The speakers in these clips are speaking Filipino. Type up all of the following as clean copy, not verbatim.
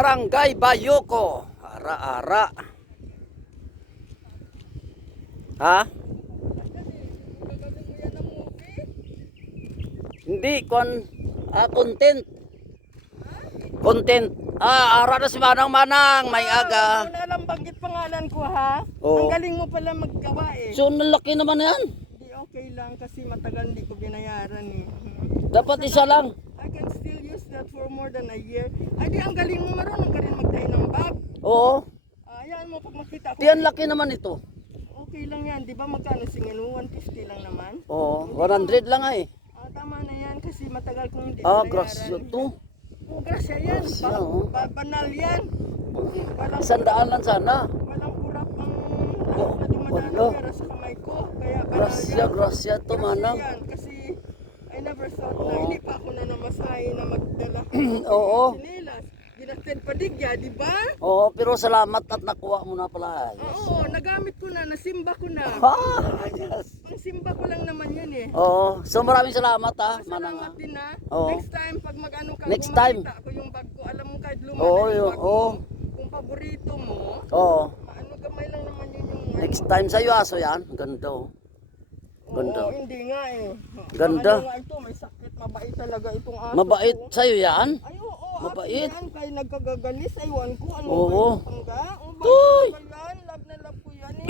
Barangay Bayoko. Ara-ara. Ha? Hindi, content. Content. Ara na si Manang-Manang. May aga. Wala lang banggit pangalan ko ha. Oo. Ang galing mo pala maggawa eh. So, nalaki naman yan. Hindi okay lang kasi matagal hindi ko binayaran eh. Dapat isa lang. I can still use that for more than a year. Ay di ang galing mo, marunong ka rin magtayo ng bag. Oo. Ayan mo pag makita ko. Yan laki naman ito. Okay lang yan, di ba magkano singin mo? 150 lang naman. Oo. 100 lang ay. Tama na yan kasi matagal kong hindi Grasya to. Grasya yan. Grasya, oh. Banal yan. Walang 100 lang sana. walang kurap ang Oh, na dumadaan wala. ng pera sa kamay ko. Kaya banal Grasya, yan. grasya to, Manang. Yan, kasi I never thought na hindi pa ako na namasahe na magdala. Oo. Sinilas. Ginasted paligya, di ba? Oo, pero salamat at nakuha mo na pala. Oo, nagamit ko na, nasimba ko na. Yes. Ang simba ko lang naman yan eh. Oo. So maraming salamat ha, Manang. Salamat din na. Oo. Next time, pag mag-ano ka, Next kung time. makita ko yung bag ko, alam mo kahit lumaki Oo, yung bag oo. mo, kung paborito mo, Oo. ano gamay lang naman yun yung Next time sa'yo aso yan. Ganda oh. Ganda. Oo, hindi nga eh. Ganda. Ano nga ito, may sakit, mabait talaga itong aso. Mabait ko. sa'yo yan. Ay, oo, Mabait. Yan, kaya nagkagagalis, aywan ko, ano Oo. ba yung tangga? Oo, Uy! bakit ba yan? Love na love ko yan eh.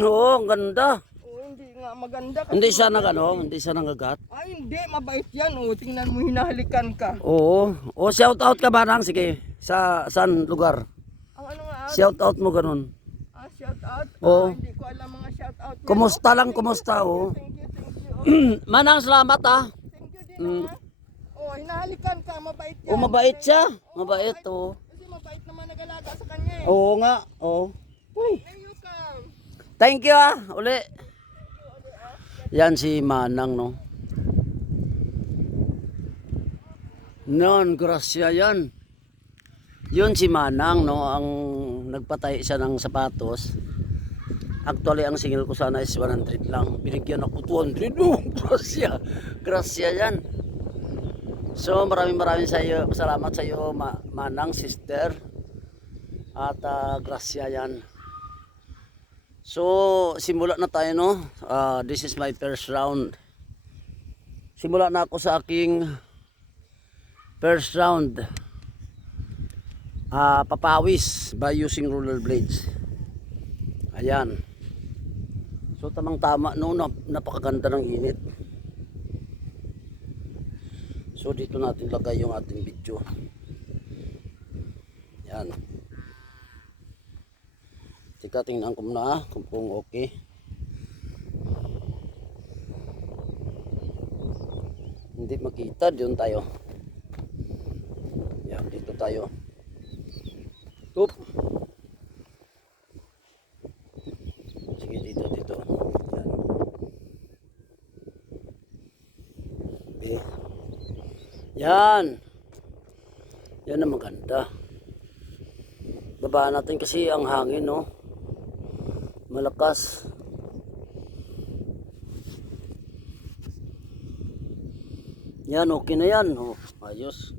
Oo, ang ganda. Oo, hindi nga maganda. Kasi Hindi siya hindi siya nagagat. Ay, hindi, mabait yan. Oo, tingnan mo, hinahalikan ka. Oo. O shout out ka Manang, sige. Sa saan lugar? Ang ano nga, Shout out mo ganun. shout out. Oo. Hindi ko alam mga shout out. Kumusta lang, kumusta oh. Thank you. Manang, salamat ha. Thank you din ha. Oh, hinahalikan ka, mabait yan. O mabait siya. Mabait oh. Kasi mabait naman nag-alaga sa kanya eh. Oo nga. Oo. Uy. There you come. Thank you ah. Uli. Yan si Manang no. Non, grasya yan. Yun si Manang no, ang nagpatay siya ng sapatos. Actually ang singil ko sana is 100 lang. Binigyan ako 200. Oh, grasya. Grasya yan. So maraming salamat sa iyo Manang sister. At grasya yan. So simula na tayo no. This is my first round. Simula na ako sa aking first round. Papawis by using roller blades. Ayan. So tamang tama no, napakaganda ng init. So dito natin lagay yung ating video. Yan. Tika tingnan ko muna kung okay. Hindi makita, doon tayo. Yan, dito tayo. Tup. Sige, dito. Yan. Okay. Yan. Yan ang maganda. Babaan natin kasi ang hangin, no? Malakas. Yan, okay na yan. Oh, ayos.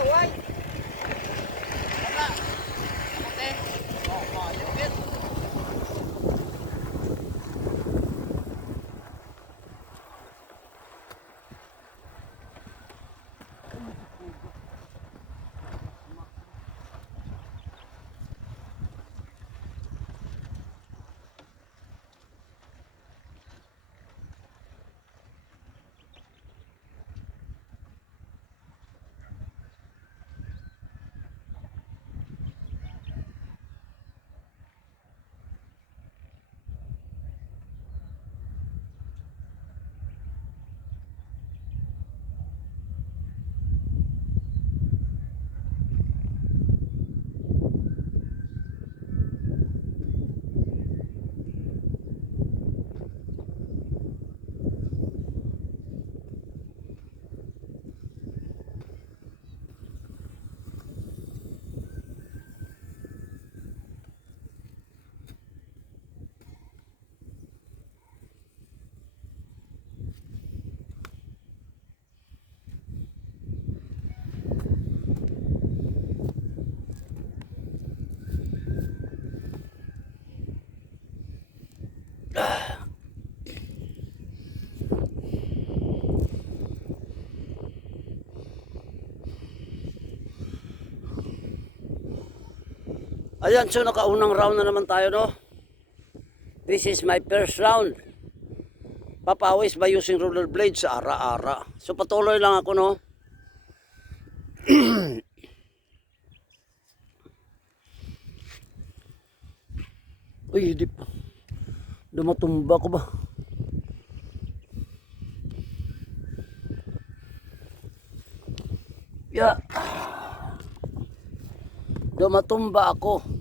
taway. Wala. Okay. Oh, mayugit. Ayan, so nakaunang round na naman tayo, no? This is my first round. Papawis by using roller blades sa ara-ara. So patuloy lang ako, no? Uy, hindi pa. Dumatumba ko ba? Yeah. Dumatumba ako.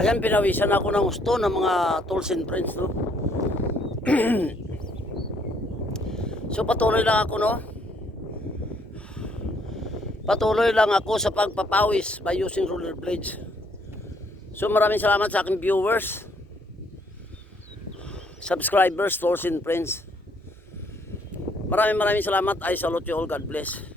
Ayan, pinawisan ako ng gusto ng mga tools and friends, no? So patuloy lang ako, no? Patuloy lang ako sa pagpapawis by using rollerblades. So maraming salamat sa aking viewers, subscribers, tools and friends. Maraming salamat. I salute you all. God bless.